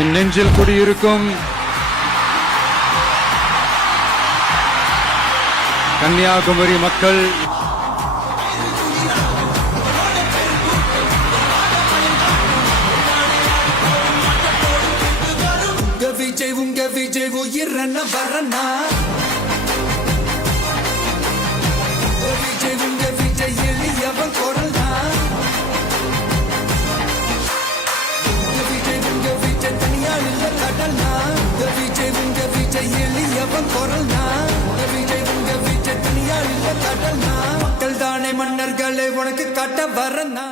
என் நெஞ்சில் குடியிருக்கும் கன்னியாகுமரி மக்கள், உங்க விஜய் உயிரன வரனா, உங்க விஜய் எளியவன் குரல்னா, உங்க விஜய் தனியாள் இல்ல கடல்னா, உங்க விஜய் எளியவன் குரல்னா, உங்க விஜய் தனியாள் இல்ல கடல்னா, மக்கள் தானே மன்னர்களை உனக்கு காட்ட வரனா.